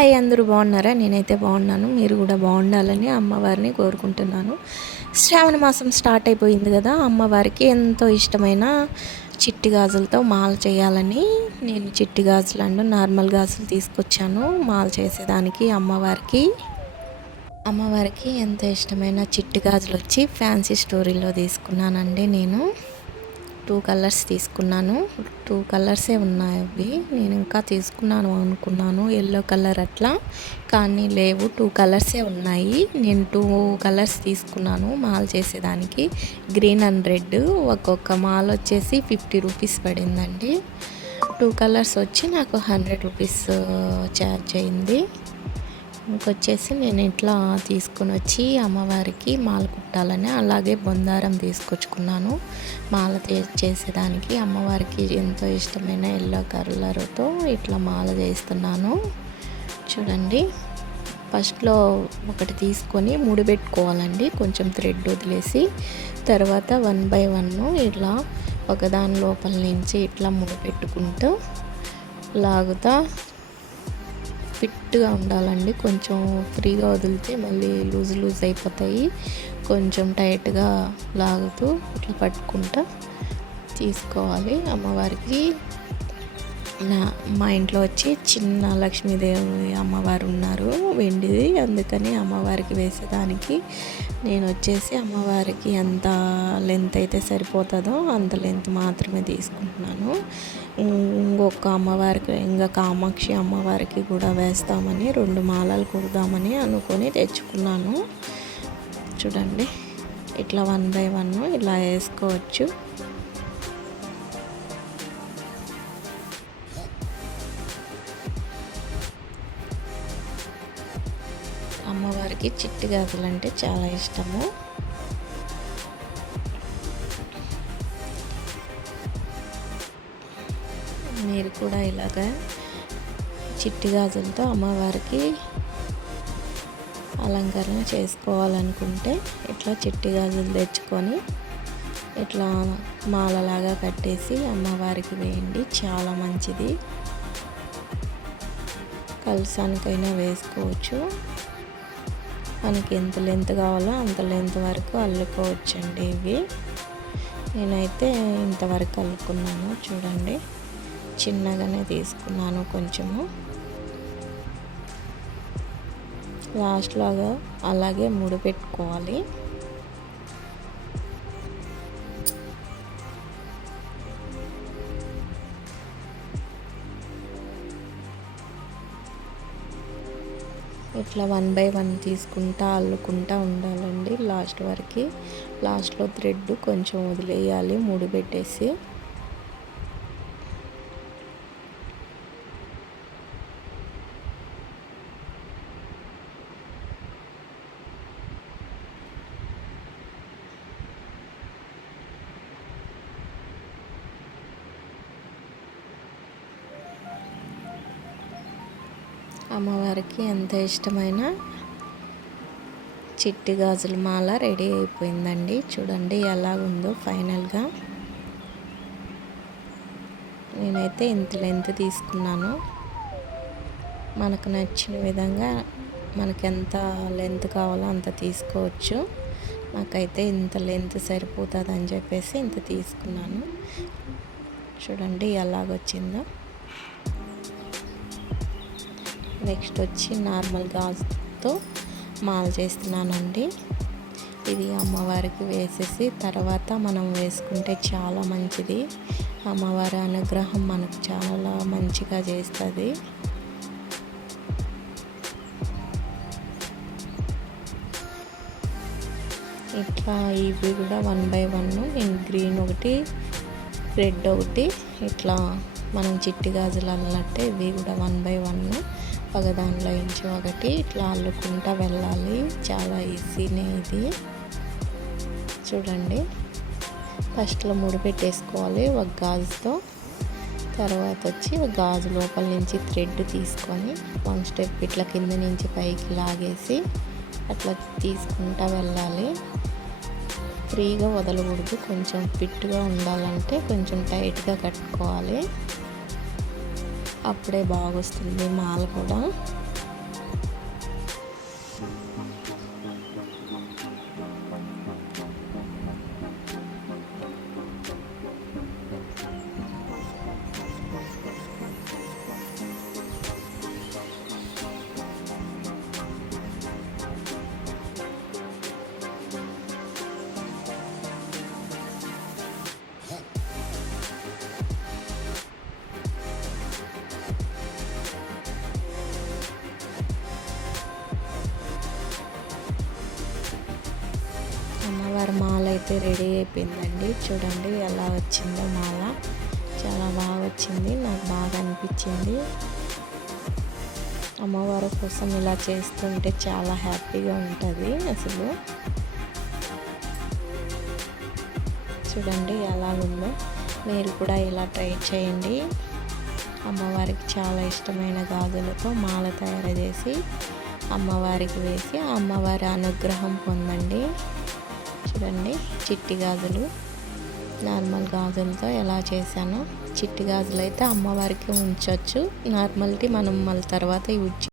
Hi, అందరూ బాగున్నారా? నేనైతే బాగున్నాను. మీరు కూడా బాగుండాలని అమ్మవారిని కోరుకుంటున్నాను. శ్రావణ మాసం స్టార్ట్ అయిపోయింది కదా, అమ్మవారికి ఎంతో ఇష్టమైన చిట్టి గాజులతో మాల చేయాలని నేను చిట్టి గాజులు అండ్ నార్మల్ గాజులు తీసుకొచ్చాను మాల చేసేదానికి. అమ్మవారికి ఎంతో ఇష్టమైన చిట్టి గాజులు వచ్చి ఫ్యాన్సీ స్టోరీలో తీసుకున్నానండి. నేను 2 కలర్స్ తీసుకున్నాను. 2 కలర్సే ఉన్నాయి అవి. నేను ఇంకా తీసుకున్నాను అనుకున్నాను ఎల్లో కలర్ అట్లా, కానీ లేవు. 2 కలర్సే ఉన్నాయి. నేను 2 కలర్స్ తీసుకున్నాను మాల చేసేదానికి. Green and red. ఒక్కొక్క మాల వచ్చేసి 50 రూపీస్ పడిందండి. 2 కలర్స్ వచ్చి నాకు 100 రూపీస్ ఛార్జ్ అయింది. ఇంకొచ్చేసి నేను ఇట్లా తీసుకొని వచ్చి అమ్మవారికి మాల కుట్టాలని, అలాగే బొందారం తీసుకొచ్చుకున్నాను మాల చేసేదానికి. అమ్మవారికి ఎంతో ఇష్టమైన ఎల్లో కలర్తో ఇట్లా మాల చేస్తున్నాను. చూడండి, ఫస్ట్లో ఒకటి తీసుకొని ముడిపెట్టుకోవాలండి, కొంచెం థ్రెడ్ వదిలేసి. తర్వాత 1 బై 1 ఇట్లా ఒకదాని లోపల నుంచి ఇట్లా ముడిపెట్టుకుంటూ లాగుతా ఫిట్గా ఉండాలండి. కొంచెం ఫ్రీగా వదిలితే మళ్ళీ లూజ్ అయిపోతాయి. కొంచెం టైట్గా లాగుతూ ఇట్లా పట్టుకుంటూ తీసుకోవాలి. అమ్మవారికి మా ఇంట్లో వచ్చి చిన్న లక్ష్మీదేవి అమ్మవారు ఉన్నారు, వెండిది. అందుకని అమ్మవారికి వేసేదానికి నేను వచ్చేసి అమ్మవారికి ఎంత లెంత్ అయితే సరిపోతుందో అంత లెంత్ మాత్రమే తీసుకుంటున్నాను. ఇంకొక అమ్మవారికి, ఇంకా కామాక్షి అమ్మవారికి కూడా వేస్తామని 2 మాలలు కుడదామని అనుకొని తెచ్చుకున్నాను. చూడండి, ఇట్లా 1 బై 1 ఇలా వేసుకోవచ్చు. అమ్మవారికి చిట్టి గాజులు అంటే చాలా ఇష్టము. మీరు కూడా ఇలాగ చిట్టి గాజులతో అమ్మవారికి అలంకరణ చేసుకోవాలనుకుంటే ఇట్లా చిట్టి గాజులు తెచ్చుకొని ఇట్లా మాలలాగా కట్టేసి అమ్మవారికి వేయండి, చాలా మంచిది. కలసానికైనా వేసుకోవచ్చు. మనకి ఎంత లెంత్ కావాలో అంత లెంత్ వరకు అల్లుకోవచ్చండి. ఇవి నేనైతే ఇంతవరకు అల్లుకున్నాను. చూడండి, చిన్నగానే తీసుకున్నాను కొంచెము. లాస్ట్లాగా అలాగే ముడిపెట్టుకోవాలి. ఇట్లా 1 బై 1 తీసుకుంటా అల్లుకుంటా ఉండాలండి లాస్ట్ వరకు. లాస్ట్లో థ్రెడ్ కొంచెం వదిలేయాలి ముడిపెట్టేసి. అమ్మవారికి ఎంత ఇష్టమైన చిట్టి గాజుల మాల రెడీ అయిపోయిందండి. చూడండి ఎలా ఉందో ఫైనల్గా. నేనైతే ఇంత లెంత్ తీసుకున్నాను. మనకు నచ్చిన విధంగా మనకు ఎంత లెంత్ కావాలో అంత తీసుకోవచ్చు. నాకైతే ఇంత లెంత్ సరిపోతుంది అని చెప్పేసి ఇంత తీసుకున్నాను. చూడండి ఎలాగొచ్చిందో. నెక్స్ట్ వచ్చి నార్మల్ గాజుతో మాల చేస్తున్నానండి. ఇది అమ్మవారికి వేసేసి తర్వాత మనం వేసుకుంటే చాలా మంచిది. అమ్మవారి అనుగ్రహం మనకు చాలా మంచిగా చేస్తుంది. ఇట్లా ఇవి కూడా 1 బై 1 నేను గ్రీన్ ఒకటి, రెడ్ ఒకటి, ఇట్లా మనం చిట్టి గాజులు అన్నట్టే ఇవి కూడా 1 బై 1 ఒక దాంట్లో ఇంచి ఒకటి ఇట్లా అల్లుకుంటా వెళ్ళాలి. చాలా ఈజీనే ఇది. చూడండి, ఫస్ట్లో ముడిపెట్టేసుకోవాలి ఒక గాజుతో. తర్వాత వచ్చి గాజు లోపల నుంచి థ్రెడ్ తీసుకొని 1 స్టెప్ ఇట్లా కింద నుంచి పైకి లాగేసి అట్లా తీసుకుంటా వెళ్ళాలి. ఫ్రీగా వదలకూడదు, కొంచెం ఫిట్గా ఉండాలంటే కొంచెం టైట్గా కట్టుకోవాలి. అప్పుడే బాగొస్తుంది మాల కూడా. అయితే రెడీ అయిపోయిందండి. చూడండి ఎలా వచ్చిందో మాల. చాలా బాగా వచ్చింది, నాకు బాగా అనిపించింది. అమ్మవారి కోసం ఇలా చేస్తుంటే చాలా హ్యాపీగా ఉంటుంది అసలు. చూడండి ఎలా ఉందో. మీరు కూడా ఇలా ట్రై చేయండి. అమ్మవారికి చాలా ఇష్టమైన గాజులతో మాల తయారు చేసి అమ్మవారికి వేసి అమ్మవారి అనుగ్రహం పొందండి. చూడండి చిట్టి గాజులు, నార్మల్ గాజులతో ఎలా చేశానో. చిట్టి గాజులు అయితే అమ్మవారికి ఉంచవచ్చు, నార్మల్కి మనం మళ్ళీ తర్వాత యూజ్